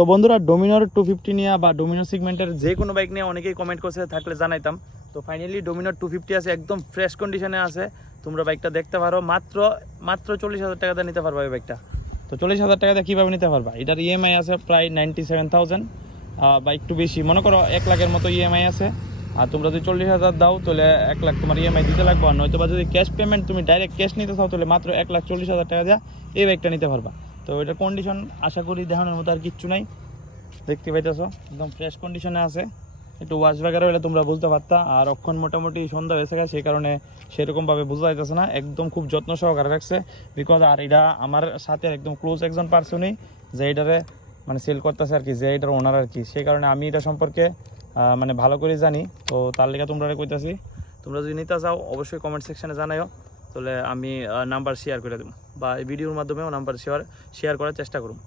তো বন্ধুরা ডোমিনোর 250 নিয়ে বা ডোমিনো সেগমেন্টের যে কোনো বাইক নিয়ে অনেকেই কমেন্ট করছে, থাকলে জানাইতাম। তো ফাইনালি ডোমিনোর 250 আছে, একদম ফ্রেশ কন্ডিশনে আছে। তোমরা বাইকটা দেখতে পারো, মাত্র 40,000 টাকা দিয়ে নিতে পারবা এই বাইকটা। তো 40,000 টাকা দিয়ে কীভাবে নিতে পারবা? এটার ইএমআই আছে প্রায় 97,000 বা একটু বেশি, মনে করো 1 লাখের মতো ইএমআই আছে। আর তোমরা যদি 40,000 দাও তাহলে 1 লাখ তোমার ইএমআই দিতে লাগবে। আর নয়তো বা যদি ক্যাশ পেমেন্ট তুমি ডাইরেক্ট ক্যাশ নিতে চাও তাহলে মাত্র 1,40,000 টাকা দিয়ে এই বাইকটা নিতে পারবা। তো এটার কন্ডিশন আশা করি দেখানোর মতো আর কিচ্ছু নাই, দেখতে পাইতেছো একদম ফ্রেশ কন্ডিশনে আছে। একটু ওয়াশ বাগার হলে তোমরা বুঝতে পারতা। আর অক্ষণ মোটামুটি সন্ধ্যা হয়েছে, সেই কারণে সেরকমভাবে বোঝা যাইতেছে না। একদম খুব যত্ন সহকারে রাখছে বিকজ আর এটা আমার সাথে একদম ক্লোজ একজন পার্সনই যে এটারে মানে সেল করতেছে আর কি, যে এটার ওনার আর কি। সেই কারণে আমি এটা সম্পর্কে মানে ভালো করে জানি। তো তার লেগে তোমরা কইতাছি, তোমরা যদি নিতে চাও অবশ্যই কমেন্ট সেকশনে জানাইও, তাহলে আমি নাম্বার শেয়ার করে দেবো বা এই ভিডিওর মাধ্যমেও নাম্বার শেয়ার করার চেষ্টা করুন।